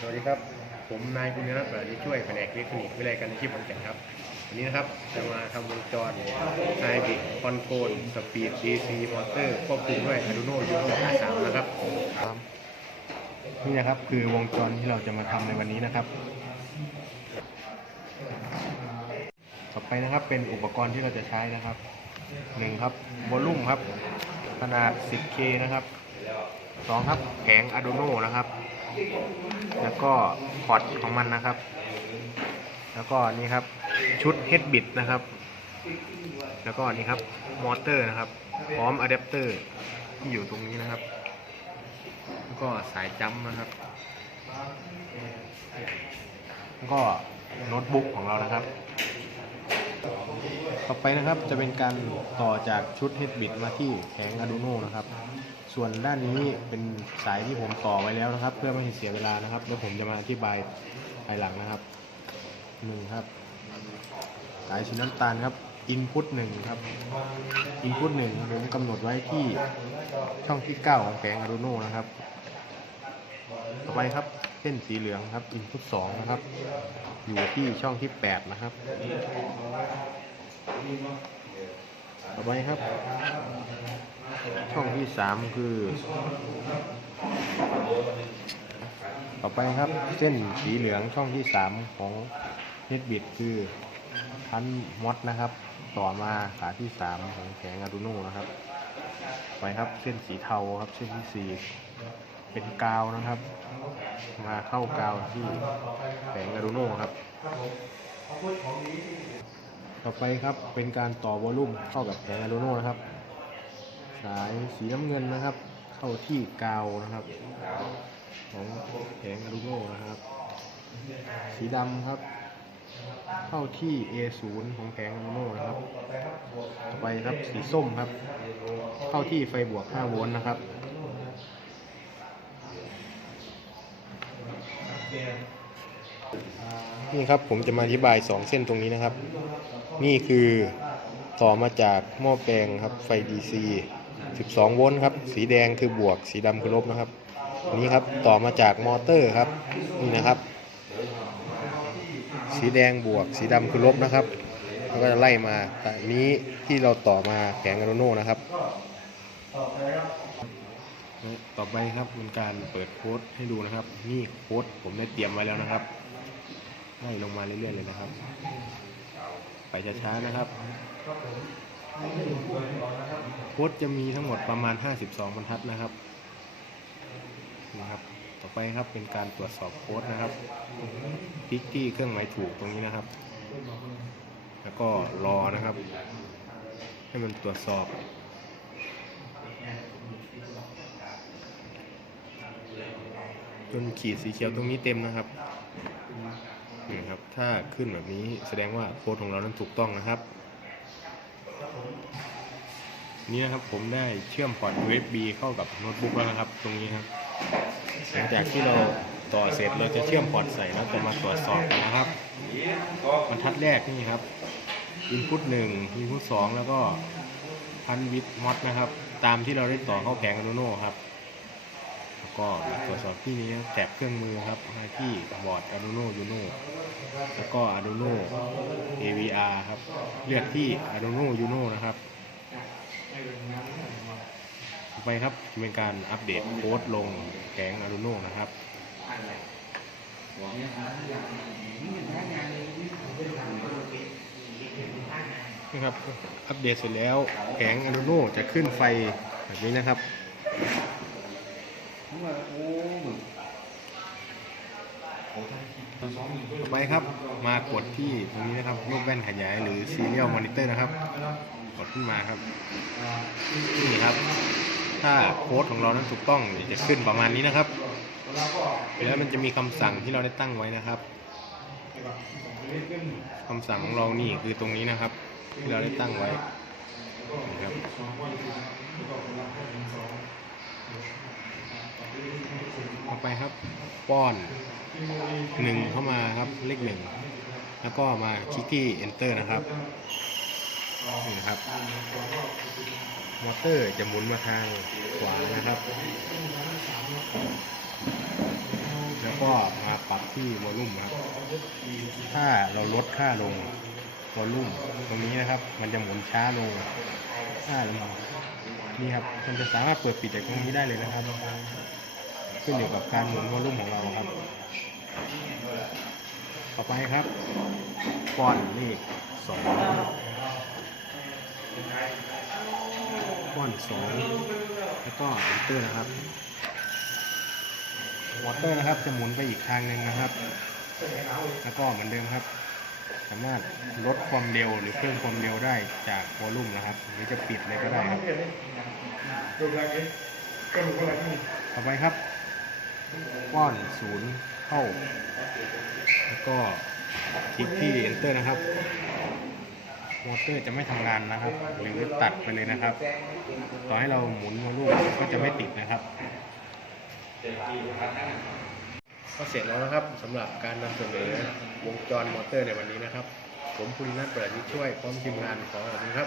สวัสดีครับ ผมนายกุณรัตน์ประดิช่วยแผนกอิเล็กทรอนิกส์วิทยาการอาชีพขอนแก่นครับ วันนี้นะครับจะมาทำวงจรไฮบริดคอนโทรลสปีด DC มอเตอร์ควบคุมด้วย Arduino Uno R3 นะครับ นี่นะครับคือวงจรที่เราจะมาทำในวันนี้นะครับ ต่อไปนะครับเป็นอุปกรณ์ที่เราจะใช้นะครับหนึ่งครับวอลลุ่มครับ ขนาด 10K นะครับสองครับแผง Arduino นะครับ แล้วก็พอร์ตของมันนะครับ แล้วก็นี่ครับชุด head bit นะครับ แล้วก็นี่ครับมอเตอร์นะครับ พร้อมอะแดปเตอร์ที่อยู่ตรงนี้นะครับ แล้วก็สายจัมนะครับ แล้วก็โน้ตบุ๊กของเรานะครับ ต่อไปนะครับจะเป็นการต่อจากชุด head bit มาที่แผง Arduino นะครับ ส่วนด้านนี้เป็นสายที่ผมต่อไว้แล้วนะครับ เพื่อไม่ให้เสียเวลานะครับแล้วผมจะมาอธิบายภายหลังนะครับหนึ่งครับ สายสีน้ำตาลครับ input หนึ่งครับ input หนึ่งผมกำหนดไว้ที่ช่องที่ 9 ของแผง Arduino นะครับ ต่อไปครับ ส้นสีเหลืองครับ input 2นะครับ อยู่ที่ช่องที่8นะครับต่อไปครับ ช่องที่3คือ ต่อไปครับ เส้นสีเหลืองช่องที่3ของเฮดบิดคือพันมอดนะครับ ต่อมาขาที่3ของแผง Arduino นะครับ ไปครับเส้นสีเทาครับ เส้นที่4 เป็นกาวนะครับ มาเข้ากาวที่แผง Arduino ครับ ต่อไปครับเป็นการต่อวอลลุ่มเข้ากับแผง Arduino นะครับ สายสีน้ำเงินนะครับ เข้าที่กาวนะครับ ของแผง Arduino นะครับ สีดำครับเข้าที่ A0 ของแผง Arduino นะครับ ต่อไปครับสีส้มครับ เข้าที่ไฟบวก 5 โวลต์นะครับ นี่ครับผมจะมาอธิบาย 2 เส้นตรงนี้นะครับ นี่คือต่อมาจากหม้อแปลงครับไฟ DC 12 โวลต์ครับ สีแดงคือบวกสีดำคือลบนะครับนี้ครับต่อมาจากมอเตอร์ครับนี่นะครับ สีแดงบวกสีดำคือลบนะครับแล้วก็จะไล่มาแต่นี้ที่เราต่อมาแผง Arduino นะครับ ต่อไปครับเป็นการเปิดโค้ดให้ดูนะครับ นี่โค้ดผมได้เตรียมไว้แล้วนะครับ ล่ลงมาเรื่อยๆเลยนะครับ ไปช้าๆนะครับโค้ดจะมีทั้งหมดประมาณ 52 บรรทัดนะครับนะครับ ต่อไปครับเป็นการตรวจสอบโค้ดนะครับคลิกที่เครื่องหมายถูกตรงนี้นะครับ แล้วก็รอนะครับ ให้มันตรวจสอบจนขีดสีเขียวตรงนี้เต็มนะครับ นี่ครับ ถ้าขึ้นแบบนี้แสดงว่าโค้ดของเรานั้นถูกต้องนะครับ นี่นะครับผมได้เชื่อมพอร์ต USB เข้ากับโน้ตบุ๊กแล้วนะครับ ตรงนี้ครับหลังจากที่เราต่อเสร็จเราจะเชื่อมพอร์ตใส่แล้วจะมาตรวจสอบนะครับบรรทัดแรกนี่ครับ input 1 input 2แล้วก็พันวิดมอดนะครับ ตามที่เราได้ต่อเข้าแผง Arduino ครับ แล้วก็ตรวจสอบที่นี้แถบเครื่องมือครับมาที่บอร์ด Arduino Uno แล้วก็ Arduino AVR ครับ เลือกที่ Arduino Uno นะครับไปครับเป็นการอัปเดตโค้ดลงแผง Arduino นะครับนี่ครับ อัปเดตเสร็จแล้วแผง Arduino จะขึ้นไฟแบบนี้นะครับ ต่อไปครับมากดที่ตรงนี้นะครับรูปแว่นขยายหรือ Serial Monitor นะครับ กดขึ้นมาครับนี่ครับ ถ้าโค้ดของเรานั้นถูกต้องจะขึ้นประมาณนี้นะครับ แล้วมันจะมีคำสั่งที่เราได้ตั้งไว้นะครับคำสั่งของเรานี่คือตรงนี้นะครับ ที่เราได้ตั้งไว้นี่ครับ ต่อไปครับ ป้อนหนึ่งเข้ามาครับเลขหนึ่งแล้วก็มาคลิกที่ enter นะครับนี่นะครับมอเตอร์จะหมุนมาทางขวานะครับ แล้วก็ก็มาปรับที่วอลลุ่มครับ ถ้าเราลดค่าลงวอลลุ่มตรงนี้นะครับ มันจะหมุนช้าลงถ้าเรา นี่ครับมันจะสามารถเปิดปิดจากตรงนี้ได้เลยนะครับขึ้นอยู่กับการหมุนวอลลุ่มของเราครับ ต่อไปครับฟอนต์เลขสองฟอนต์สองแล้วก็เอนเตอร์นะครับวอเตอร์นะครับจะหมุนไปอีกทางหนึ่งนะครับ แล้วก็เหมือนเดิมครับ สามารถลดความเร็วหรือเพิ่มความเร็วได้จากวอลลุ่มนะครับ หรือจะปิดเลยก็ได้ครับต่อไปครับ ป้อนศูนย์เข้า แล้วก็คลิกที่ enter นะครับมอเตอร์จะไม่ทำงานนะครับ หรือตัดไปเลยนะครับ ต่อให้เราหมุนวอลลุ่มก็จะไม่ติดนะครับ ก็เสร็จแล้วนะครับสำหรับการนำเสนอวงจรมอเตอร์ในวันนี้นะครับ ผมคุณนัทเปิดที่ช่วยพร้อมทีมงานขอขอบคุณครับ